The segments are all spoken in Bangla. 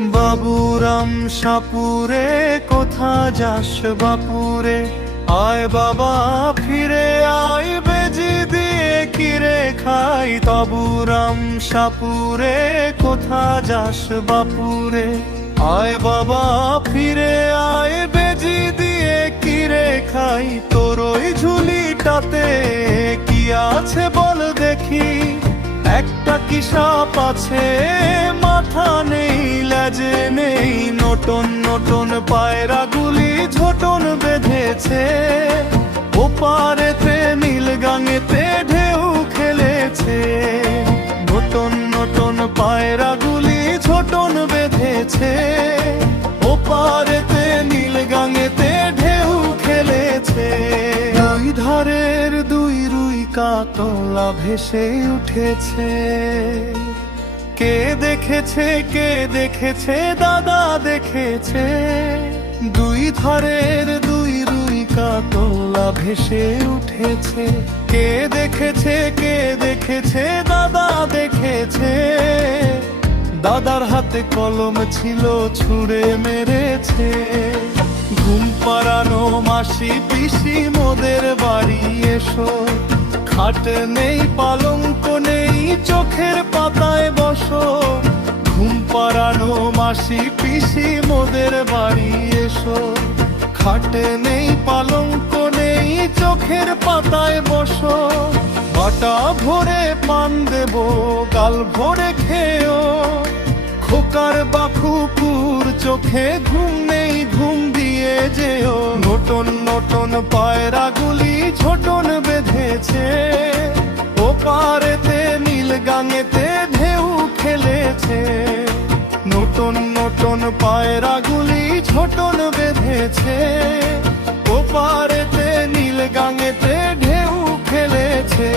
বাবুরাম সাপুরে কোথা যাস বাপুরে, আয় বাবা ফিরে আয় বেজি দিয়ে কিরে খাই। তবুরাম সাপুরে কোথা যাস বাপুরে, আয় বাবা ফিরে আয় বেজি দিয়ে কিরে খাই। তোর ওই ঝুলিটাতে কি আছে বল দেখি, একটা কি সাপ আছে মাথা নেই লেজে নেই, নটন নটন পায়রাগুলি ঝোটন বেঁধেছে। ওপারেতে নীল গাঙেতে ঢেউ খেলেছে, নটন নটন পায়রাগুলি ঝোটন বেঁধেছে। ওপারেতে নীল গাঙেতে ঢেউ খেলেছে। দুই ধারের দুই রুই কাতলা ভেসে উঠেছে। কে দেখেছে কে দেখেছে দাদা দেখেছে, দুই ধারের দুই রুই কাতলা ভেসে উঠেছে। কে দেখেছে কে দেখেছে দাদা দেখেছে, দাদার হাতে কলম ছিল ছুঁড়ে মেরেছে। ঘুম পাড়ানো মাসি পিসি মোদের বাড়ি এসো, খাট নেই পালঙ্ক নেই চোখের পাতায় বসো। ঘুম পাড়ানো মাসি পিসি মোদের বাড়ি এসো, খাট নেই পালঙ্ক নেই চোখের পাতায় বসো। বাটা ভরে পান দেব গাল ভরে খেও, খোকার বাখুপুর চোখে ঘুম নেই ঘুম দিয়ে যেও। নটন নটন পায়রাগুলি ঝোটন বেঁধেছে, ওপারেতে নীল গাঙেতে ঢেউ খেলেছে। নটন নটন পায়রাগুলি ঝোটন বেঁধেছে, ওপারেতে নীল গাঙেতে ঢেউ খেলেছে।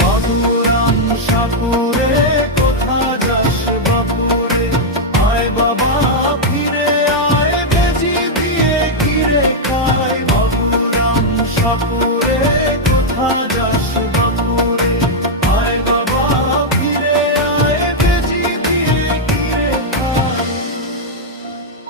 বাবুরাম সাপুরে কোথা যাস বাপুরে, আয় বাবা ফিরে আয় বেজি দিয়ে কিরে খাই। বাবুরাম সাপুরে